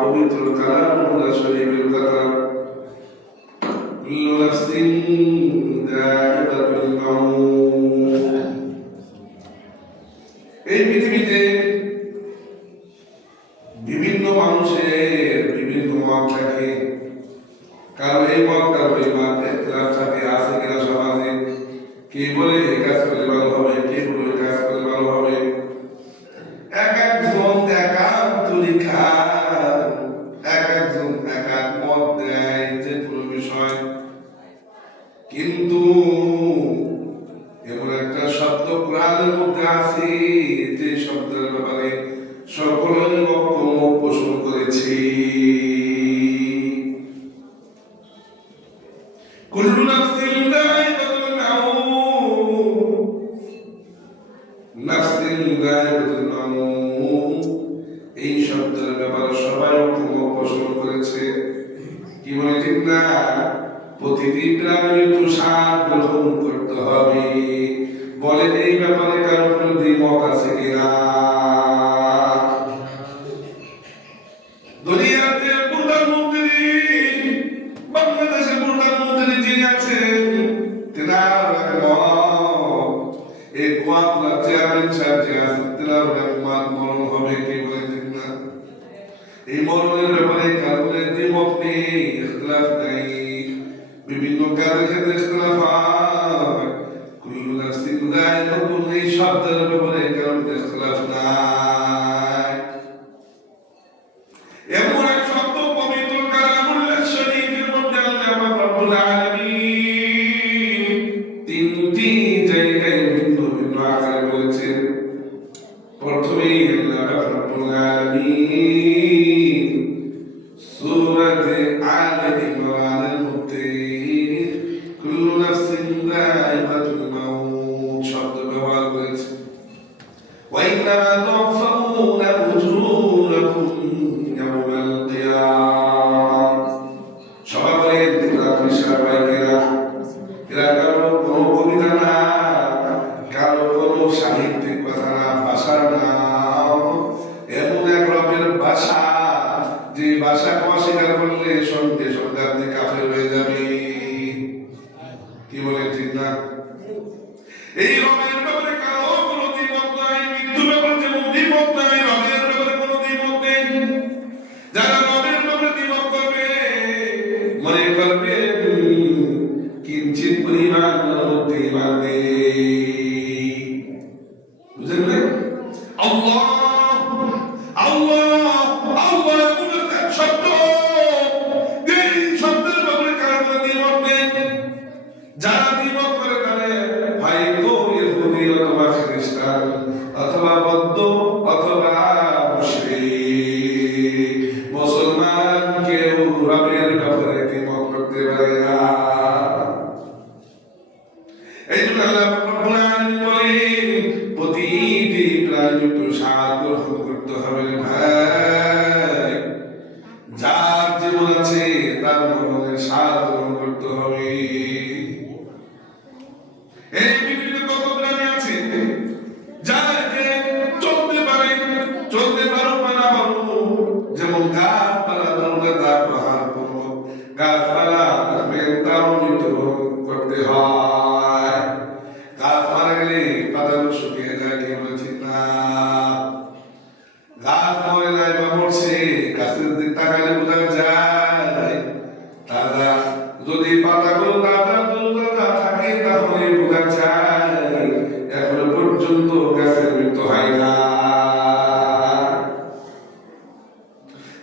পবিত্র কালামুল্লাহ শরীফের কথা। নাফসিন কারও এই মত কারও এই মত থাকে আছে কিনা সমাজে, কে বলে এই কাজ করলে ভালো হবে, কে বলে এই কাজ করলে ভালো হবে? এক একজন একান্তরিকা এক একজন এক এক মত দেয় যে কোনো বিষয়। কিন্তু এমন একটা শব্দ কোরআনের মধ্যে আছে। শব্দের ব্যাপারে সবাই পোষণ করেছে। কি বলে না? প্রতিটি স্বাদ গ্রহণ করতে হবে। বলেন এই ব্যাপারে কারও কোনো দ্বিমত আছে কিনা? ব্যাপারে কারণে দ্বিমত নেই ইখতিলাফ নেই। বিভিন্ন কাজের ক্ষেত্রে ইখতিলাফ হয়। কুল্লু নাফসিন যায়িকাতুল এই শব্দের ব্যাপারে, কারণে ইখতিলাফ নাই। সাহিত্যিক কথা না ভাষা না এমন এক রবের ভাষা যে ভাষাকে অস্বীকার করলে সঙ্গে যারা দ্বিমত করে তাহলে হয়তো ইহুদি অথবা খ্রিস্টান অথবা বৌদ্ধ অথবা এই জন্য আল্লাহ ভাই। যার জীবন আছে, তার মনে স্বাদ গ্রহণ করতে হবে এই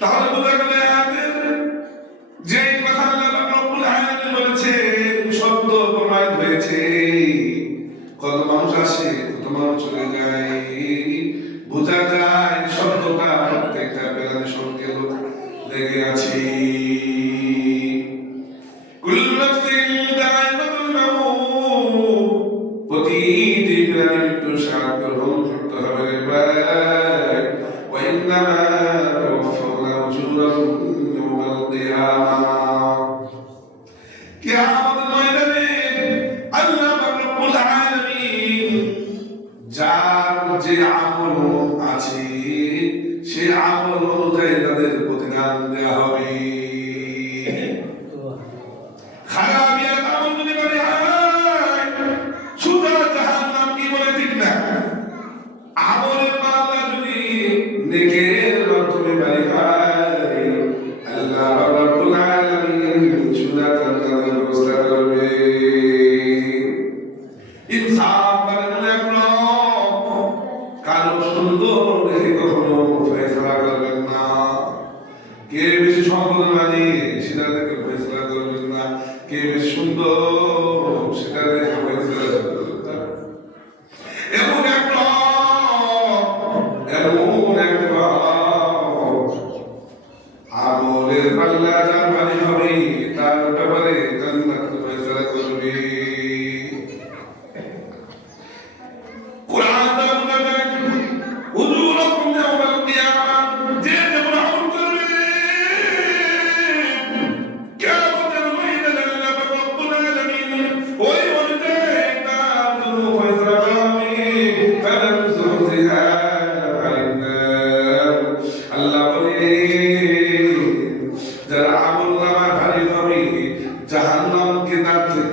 তাহলে বোঝা গেল العمل সুন্দর দেখে কখনো কোথায় ফেলা করবেন না কে বেশি সম্পদবাদী সেটা দেখে ফেসলা করবেন না কে বেশি সুন্দর সেটা দেখে ফেসলা এমন একটা এমন একটা আমলের পাল্লা যাবে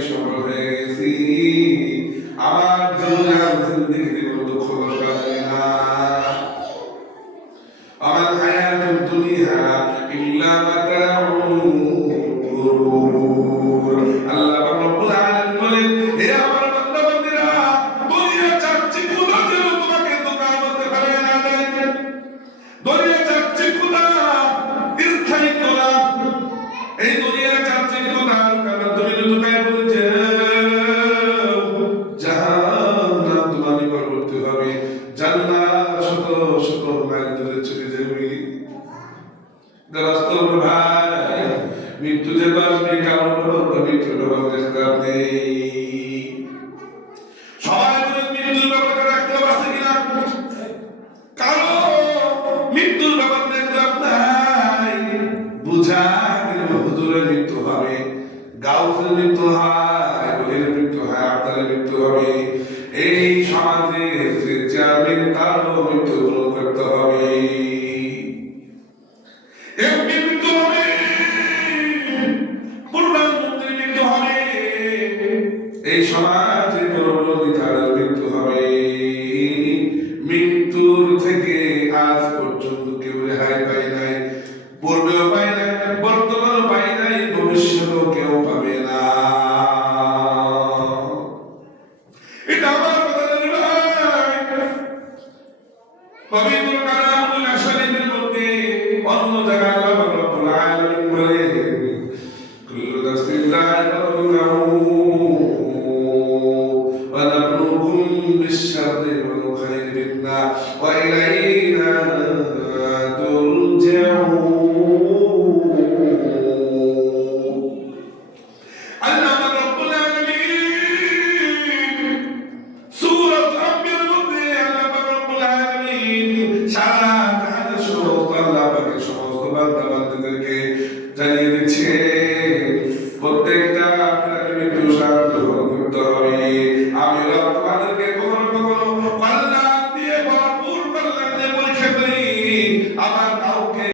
সফল হয়ে গেছি। আমার দুনিয়ার দুঃখ দশা শুক্র চলে যাবি ভাই, মৃত্যু যে বাস কারণ হলো মৃত্যু নেই মৃত্যুর ব্যাপারটা রাখতে পারছে কিনা? কারণ মৃত্যুর ব্যাপার দেখতে বুঝা এই সমাজ সারা তাহাদের সমস্ত আল্লাহ পাকের সমস্ত